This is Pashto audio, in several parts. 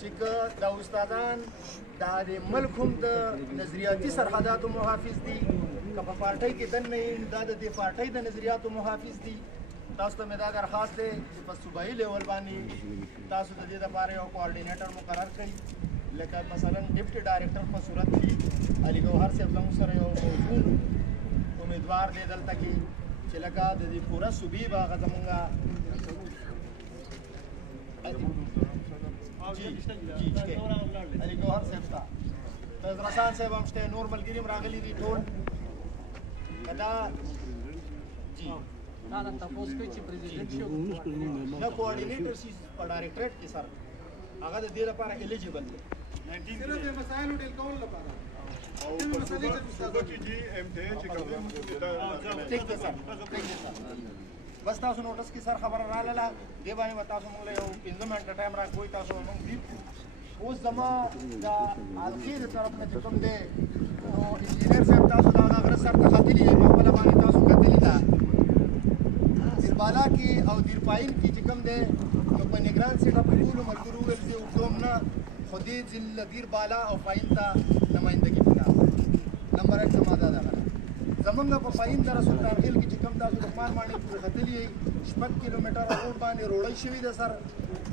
چې دا استادان د ملک هم د نظریاتي سرحداتو محافظ دي که په پارټۍ کې دننه یې دا د دې پارټۍ د نظریاتو محافظ دي. تاسو ته مې دا درخواست دی چې په صوبایي لیول باندې تاسو د دې لپاره یو کوارډینیټر مقرر کړئ، لکه مثلا ډیپټي ډایرکټر په صورت کې علي ګوهر صاحب زموږ سره یو موجود امیدوار دی دلته کې چې لکه د دې پوره صوبې به هغه زمونږ علي ګوهر صاحب شته، فیض رسان صاحب هم شته، نور ملګري هم راغلي دي ټول. دا جی دا تاسو کوي چې پریزیډنټ شو دا کوارډینیټر شي په ډایرکټریټ کې سر هغه د دې لپاره الیجیبل دی. صرف د مسایلو ډیل کول لپاره او په صوبه کې جی ایم ته چې کوم ټیک ده سر، ټیک ده سر. بس تاسو نوټس کې سر خبره رالاله دې باندې به تاسو موږ له یو 15 منټه ټایم راکوئ، تاسو موږ بریف اوس زما د الخیر طرف نه چې کوم دی نو انجینر صاحب تاسو دا هغه سر ته ختلي یې په خپله باندې تاسو کتلي ده دیربالا کې او دیرپاین کې چې کوم دی نو په نګران سیټه په ټولو ملګرو وویل زه اوږدوم نه خو دې ځل دیربالا او پاین ته نمایندګي پکار. نمبر 1 زما دا ده زمونږ په پاین در سلطان خیل کې چې کوم تاسو د خمان ماڼۍ پورې ختلي یې 6 کیلومتره روډ باندې روړی شوي ده سر،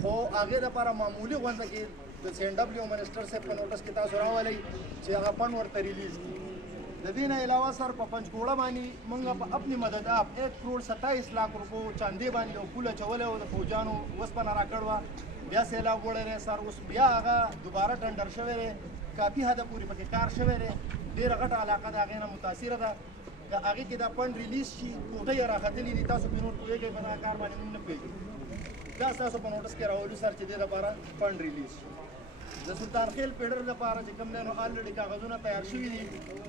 خو هغې دپاره معمولي غونډه کې د سی این ډبلیو منسټر صاحب په نوټس کې تاسو راولئ چې هغه فنډ ورته ریلیز کړي. د دې نه علاوه سر په پنجګوړه باندې موږ په اپنی مدد آپ 1 کروڑ 27 لاکھ روپو چاندې باندې یو پول اچولی و د فوجانو اوسپنه راکړ وه، بیا سیلاب وړی دی سر، اوس بیا هغه دوباره ټنډر شوی دی، کافي حده پورې پکې کار شوی دی، ډېره غټه علاقه د هغې نه متاثره ده. که هغې کې دا فنډ ریلیز شي کوټۍ یې راختلي دي، تاسو پرې نور پوهېږئ په دا کار باندې موږ نه پوهېږو. دا ستاسو په نوټس کې راولو سر چې دې لپاره فنډ ریلیز شي. د سلطان خیل پیډر لپاره چې کوم دی نو الریډي کاغذونه تیار شوي دي،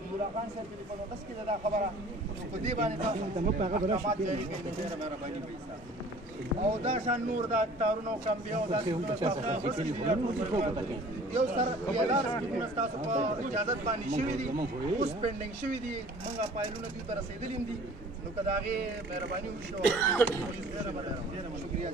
نورا خان صاحب چې په نوټس کې ده دا خبره نو په دې باندې تاسو احکامات جاري کړئ نو ډېره مهرباني به وي. او دا شان نور دا تارونه او کمبیا او دا یو سر ایلار سکیمونه ستاسو په اجازت باندې شوي دي، اوس پینډینګ شوي دي، موږ فایلونه دوی ته رسېدلي هم دي، نو که د هغې مهرباني وشي او ډېره شکریه.